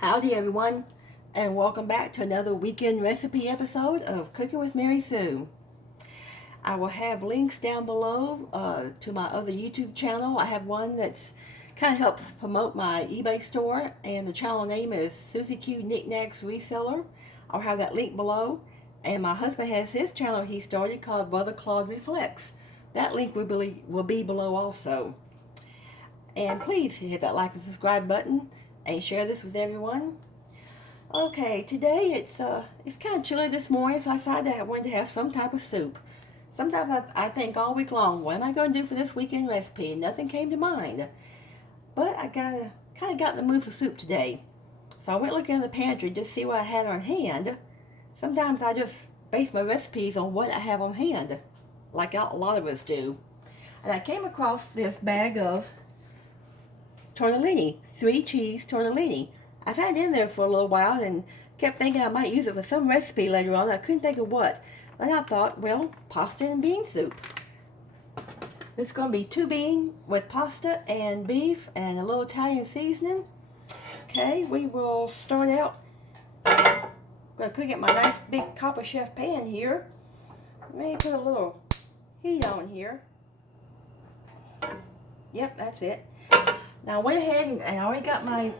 Howdy everyone, and welcome back to another weekend recipe episode of Cooking with Mary Sue. I will have links down below to my other YouTube channel. I have one that's kind of helps promote my eBay store, and the channel name is SUZYQKNICKKNACKS Reseller. I'll have that link below. And my husband has his channel he started called Brother Claude Reflects. That link will be below also. And please hit that like and subscribe button and share this with everyone. Okay, today it's kind of chilly this morning, so I decided I wanted to have some type of soup. Sometimes I think all week long, what am I going to do for this weekend recipe? And nothing came to mind. But I kind of got in the mood for soup today. So I went looking in the pantry just to see what I had on hand. Sometimes I just base my recipes on what I have on hand, like a lot of us do. And I came across this bag of tortellini, 3-cheese tortellini. I've had it in there for a little while and kept thinking I might use it for some recipe later on. I couldn't think of what. And I thought, well, pasta and bean soup. This is going to be 2 beans with pasta and beef and a little Italian seasoning. Okay, we will start out. I'm going to cook it my nice big copper chef pan here. Let me put a little heat on here. Yep, that's it. Now I went ahead and I already got my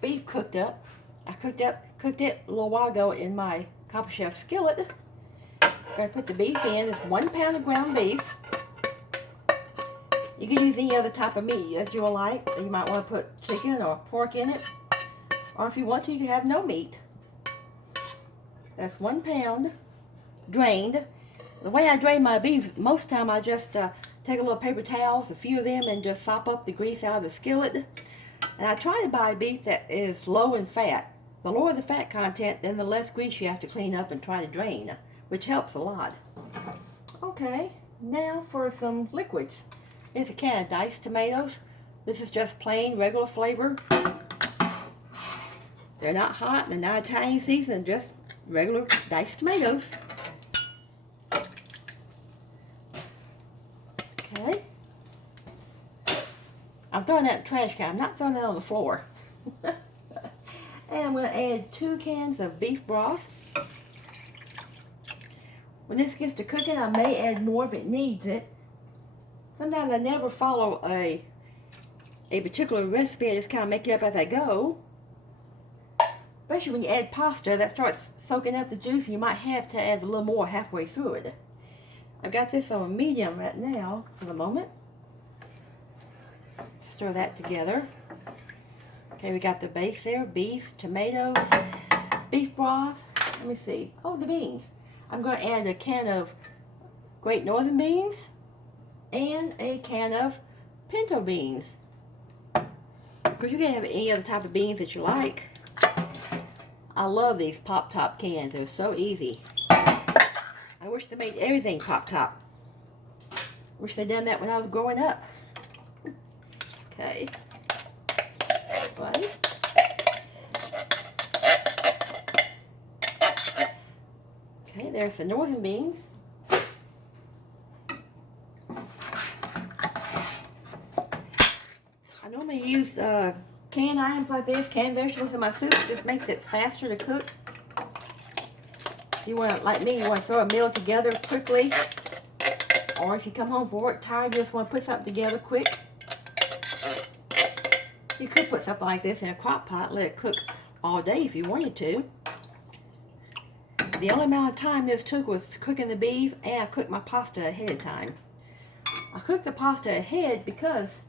beef cooked up. I cooked it a little while ago in my copper chef skillet. I'm going to put the beef in. It's 1 pound of ground beef. You can use any other type of meat as you like. You might want to put chicken or pork in it. Or if you want to, you can have no meat. That's 1 pound drained. The way I drain my beef, most of the time I just take a little paper towels, a few of them, and just sop up the grease out of the skillet. And I try to buy beef that is low in fat. The lower the fat content, then the less grease you have to clean up and try to drain, which helps a lot. Okay, now for some liquids. It's a can of diced tomatoes. This is just plain, regular flavor. They're not hot, they're not Italian seasoned, just regular diced tomatoes. Okay. I'm throwing that in the trash can. I'm not throwing that on the floor. And I'm going to add 2 cans of beef broth. When this gets to cooking, I may add more if it needs it. Sometimes I never follow a particular recipe. I just kind of make it up as I go. Especially when you add pasta, that starts soaking up the juice, and you might have to add a little more halfway through it. I've got this on a medium right now for the moment. Stir that together. Okay, we got the base there, beef, tomatoes, beef broth. Let me see. Oh, the beans. I'm going to add a can of Great Northern beans and a can of pinto beans. Of course, you can have any other type of beans that you like. I love these pop-top cans. They're so easy. I wish they made everything pop-top. Wish they'd done that when I was growing up. Okay. Right. Okay, there's the northern beans. I normally use canned items like this, canned vegetables in my soup. It just makes it faster to cook. You want to, like me, you want to throw a meal together quickly. Or if you come home from work tired, you just want to put something together quick. You could put something like this in a crock pot and let it cook all day if you wanted to. The only amount of time this took was cooking the beef, and I cooked my pasta ahead of time. I cooked the pasta ahead because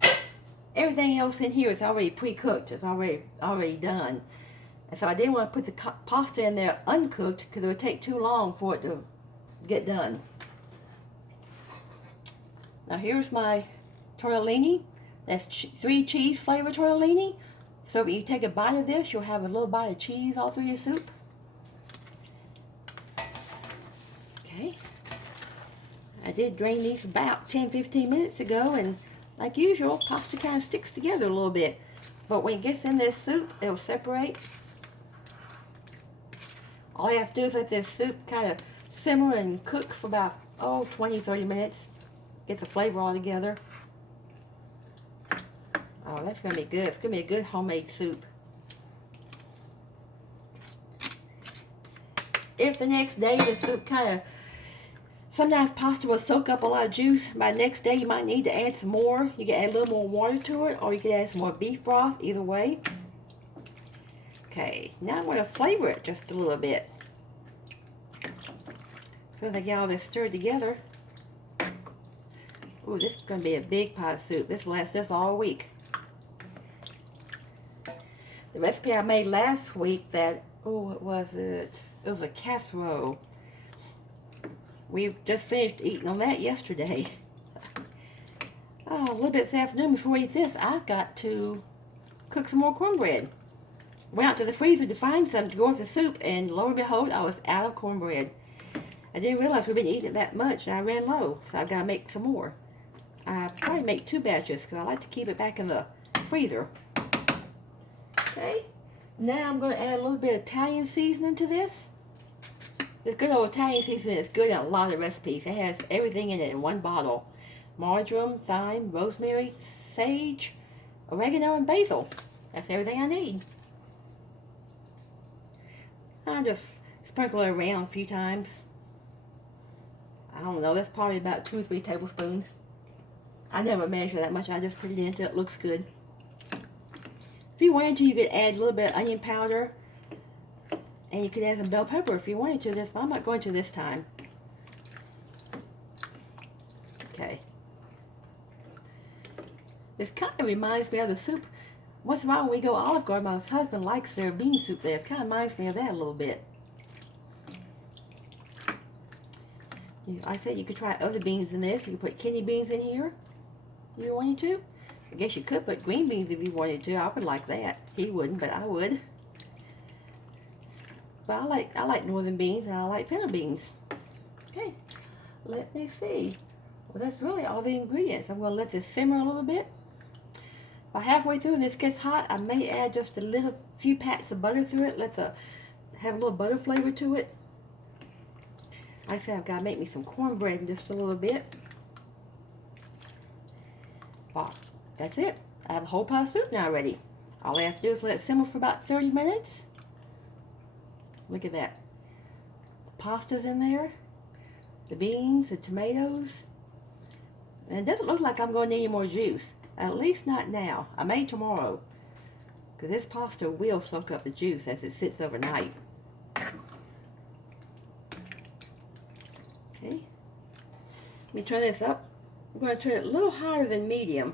everything else in here is already pre-cooked. It's already done. And so I didn't want to put the pasta in there uncooked because it would take too long for it to get done. Now here's my tortellini. That's 3 cheese flavored tortellini. So when you take a bite of this, you'll have a little bite of cheese all through your soup. Okay. I did drain these about 10-15 minutes ago, and like usual, pasta kind of sticks together a little bit. But when it gets in this soup, it'll separate. All you have to do is let this soup kind of simmer and cook for about, 20-30 minutes. Get the flavor all together. Oh, that's going to be good. It's going to be a good homemade soup. if the next day the soup kind of, sometimes pasta will soak up a lot of juice. By the next day you might need to add some more. You can add a little more water to it, or you can add some more beef broth, either way. Okay, now I'm going to flavor it just a little bit. So I get all this stirred together. Ooh, this is going to be a big pot of soup. This lasts us all week. The recipe I made last week that, oh, what was it? It was a casserole. We just finished eating on that yesterday. Oh, a little bit this afternoon before we eat this, I've got to cook some more cornbread. Went out to the freezer to find some to go with the soup, and lo and behold, I was out of cornbread. I didn't realize we've been eating it that much, and I ran low, so I've got to make some more. I probably make 2 batches because I like to keep it back in the freezer. Okay, now I'm going to add a little bit of Italian seasoning to this. This good old Italian seasoning is good in a lot of recipes. It has everything in it in one bottle. Marjoram, thyme, rosemary, sage, oregano, and basil. That's everything I need. I just sprinkle it around a few times. I don't know, that's probably about 2 or 3 tablespoons. I never measure that much. I just put it in until it looks good. If you wanted to, you could add a little bit of onion powder. And you could add some bell pepper if you wanted to. This, but I'm not going to this time. Okay. This kind of reminds me of the soup. Once in a while when we go Olive Garden, my husband likes their bean soup there. It kind of reminds me of that a little bit. Like I said, you could try other beans in this. You could put kidney beans in here if you wanted to. I guess you could put green beans if you wanted to. I would like that. He wouldn't, but I would. But I like northern beans, and I like pinto beans. Okay, let me see. Well, that's really all the ingredients. I'm going to let this simmer a little bit. By halfway through and this gets hot, I may add just a few pats of butter through it. Have a little butter flavor to it. Like I said, I've got to make me some cornbread in just a little bit. Wow, that's it. I have a whole pot of soup now ready. All I have to do is let it simmer for about 30 minutes. Look at that. The pasta's in there. The beans, the tomatoes. And it doesn't look like I'm going to need any more juice. At least not now. I may tomorrow. Because this pasta will soak up the juice as it sits overnight. Okay. Let me turn this up. I'm going to turn it a little higher than medium.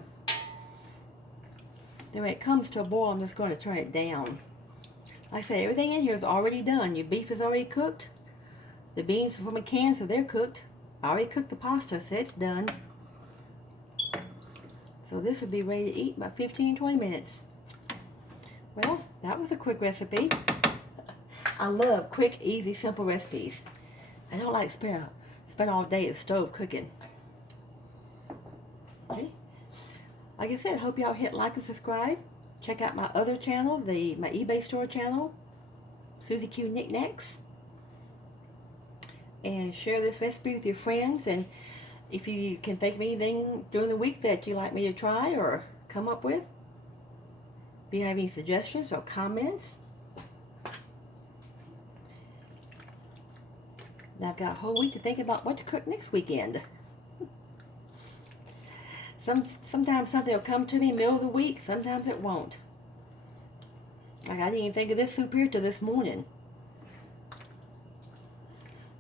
Then when it comes to a boil, I'm just going to turn it down. Like I said, everything in here is already done. Your beef is already cooked. The beans are from a can, so they're cooked. I already cooked the pasta, so it's done. So this would be ready to eat in about 15-20 minutes. Well, that was a quick recipe. I love quick, easy, simple recipes. I don't like to spend all day at the stove cooking. Okay. Like I said, I hope y'all hit like and subscribe. Check out my other channel, my eBay store channel, SUZYQKNICKKNACKS. And share this recipe with your friends. And if you can think of anything during the week that you'd like me to try or come up with. If you have any suggestions or comments. Now I've got a whole week to think about what to cook next weekend. Sometimes something will come to me in the middle of the week, sometimes it won't. Like I didn't even think of this soup here till this morning.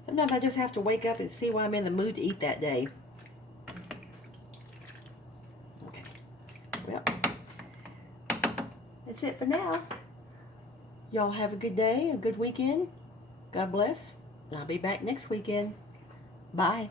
Sometimes I just have to wake up and see what I'm in the mood to eat that day. Okay. Well, that's it for now. Y'all have a good day, a good weekend. God bless. And I'll be back next weekend. Bye.